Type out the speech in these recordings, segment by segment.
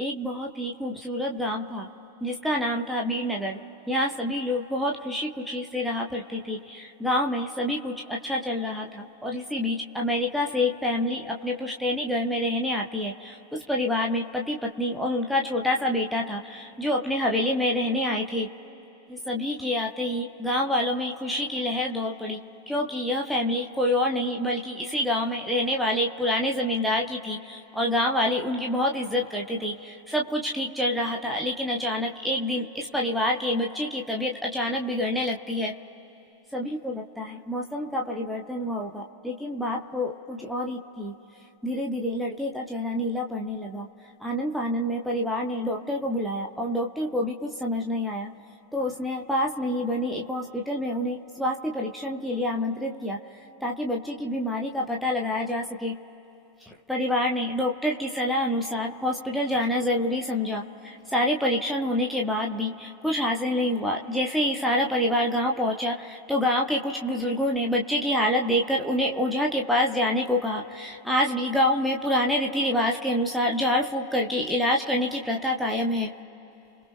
एक बहुत ही खूबसूरत गांव था जिसका नाम था बीरनगर। यहाँ सभी लोग बहुत खुशी खुशी से रहा करते थे। गांव में सभी कुछ अच्छा चल रहा था और इसी बीच अमेरिका से एक फैमिली अपने पुश्तैनी घर में रहने आती है। उस परिवार में पति पत्नी और उनका छोटा सा बेटा था जो अपने हवेली में रहने आए थे। सभी के आते ही गांव वालों में खुशी की लहर दौड़ पड़ी, क्योंकि यह फैमिली कोई और नहीं बल्कि इसी गांव में रहने वाले एक पुराने जमींदार की थी और गांव वाले उनकी बहुत इज्जत करते थे। सब कुछ ठीक चल रहा था, लेकिन अचानक एक दिन इस परिवार के बच्चे की तबीयत अचानक बिगड़ने लगती है। सभी को लगता है मौसम का परिवर्तन हुआ होगा, लेकिन बात को कुछ और ही थी। धीरे धीरे लड़के का चेहरा नीला पड़ने लगा। आनंद फानन में परिवार ने डॉक्टर को बुलाया और डॉक्टर को भी कुछ समझ नहीं आया, तो उसने पास में ही बनी एक हॉस्पिटल में उन्हें स्वास्थ्य परीक्षण के लिए आमंत्रित किया, ताकि बच्चे की बीमारी का पता लगाया जा सके। परिवार ने डॉक्टर की सलाह अनुसार हॉस्पिटल जाना जरूरी समझा। सारे परीक्षण होने के बाद भी कुछ हासिल नहीं हुआ। जैसे ही सारा परिवार गांव पहुंचा, तो गांव के कुछ बुजुर्गों ने बच्चे की हालत देखकर उन्हें ओझा के पास जाने को कहा। आज भी गांव में पुराने रीति रिवाज के अनुसार झाड़ फूक करके इलाज करने की प्रथा कायम है।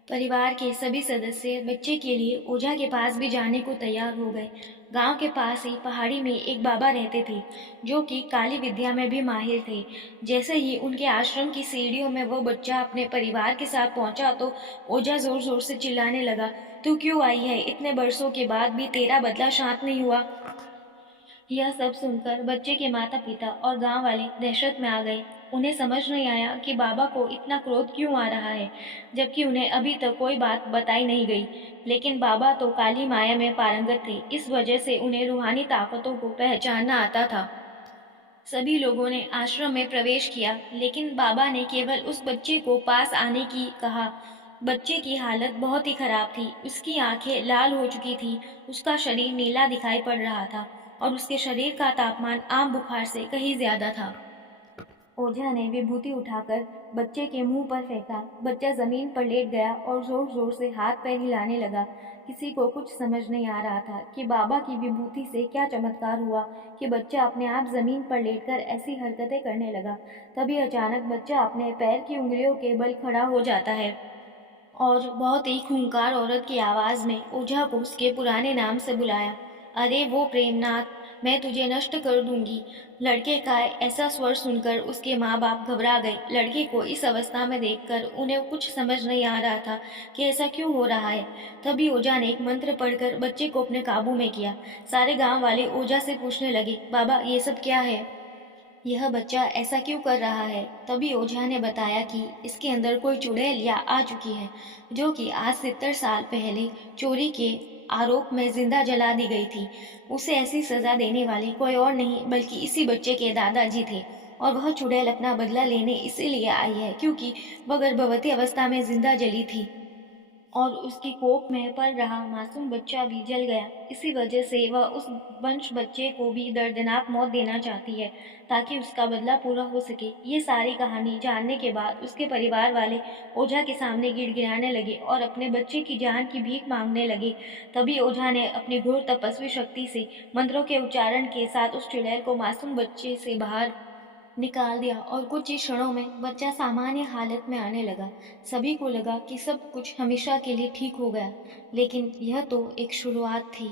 परिवार के सभी सदस्य बच्चे के लिए ओझा के पास भी जाने को तैयार हो गए। गांव के पास ही पहाड़ी में एक बाबा रहते थे, जो कि काली विद्या में भी माहिर थे। जैसे ही उनके आश्रम की सीढ़ियों में वो बच्चा अपने परिवार के साथ पहुंचा, तो ओझा जोर जोर से चिल्लाने लगा, तू क्यों आई है? इतने बरसों के बाद भी तेरा बदला शांत नहीं हुआ। यह सब सुनकर बच्चे के माता पिता और गांव वाले दहशत में आ गए। उन्हें समझ नहीं आया कि बाबा को इतना क्रोध क्यों आ रहा है, जबकि उन्हें अभी तक कोई बात बताई नहीं गई। लेकिन बाबा तो काली माया में पारंगत थे, इस वजह से उन्हें रूहानी ताकतों को पहचानना आता था। सभी लोगों ने आश्रम में प्रवेश किया, लेकिन बाबा ने केवल उस बच्चे को पास आने की कहा। बच्चे की हालत बहुत ही खराब थी। उसकी आंखें लाल हो चुकी थी, उसका शरीर नीला दिखाई पड़ रहा था और उसके शरीर का तापमान आम बुखार से कहीं ज्यादा था। ओझा ने विभूति उठाकर बच्चे के मुंह पर फेंका। बच्चा जमीन पर लेट गया और जोर जोर से हाथ पैर हिलाने लगा। किसी को कुछ समझ नहीं आ रहा था कि बाबा की विभूति से क्या चमत्कार हुआ कि बच्चा अपने आप जमीन पर लेटकर ऐसी हरकतें करने लगा। तभी अचानक बच्चा अपने पैर की उंगलियों के बल खड़ा हो जाता है और बहुत ही खूंखार औरत की आवाज में ओझा को उसके पुराने नाम से बुलाया। अरे वो प्रेमनाथ, मैं तुझे नष्ट कर दूंगी। लड़के का ऐसा स्वर सुनकर उसके माँ बाप घबरा गए। लड़के को इस अवस्था में देखकर उन्हें कुछ समझ नहीं आ रहा था कि ऐसा क्यों हो रहा है। तभी ओझा ने एक मंत्र पढ़कर बच्चे को अपने काबू में किया। सारे गांव वाले ओझा से पूछने लगे, बाबा ये सब क्या है? यह बच्चा ऐसा क्यों कर रहा है? तभी ओझा ने बताया कि इसके अंदर कोई चुड़ैल या आ चुकी है, जो कि आज 70 साल पहले चोरी के आरोप में जिंदा जला दी गई थी। उसे ऐसी सजा देने वाले कोई और नहीं बल्कि इसी बच्चे के दादाजी थे, और वह चुड़ैल अपना बदला लेने इसीलिए आई है क्योंकि वह गर्भवती अवस्था में जिंदा जली थी और उसकी कोख में पल रहा मासूम बच्चा भी जल गया। इसी वजह से वह उस वंश बच्चे को भी दर्दनाक मौत देना चाहती है, ताकि उसका बदला पूरा हो सके। ये सारी कहानी जानने के बाद उसके परिवार वाले ओझा के सामने गिड़गिड़ाने लगे और अपने बच्चे की जान की भीख मांगने लगे। तभी ओझा ने अपनी घोर तपस्वी शक्ति से मंत्रों के उच्चारण के साथ उस चुड़ैल को मासूम बच्चे से बाहर निकाल दिया और कुछ ही क्षणों में बच्चा सामान्य हालत में आने लगा। सभी को लगा कि सब कुछ हमेशा के लिए ठीक हो गया, लेकिन यह तो एक शुरुआत थी।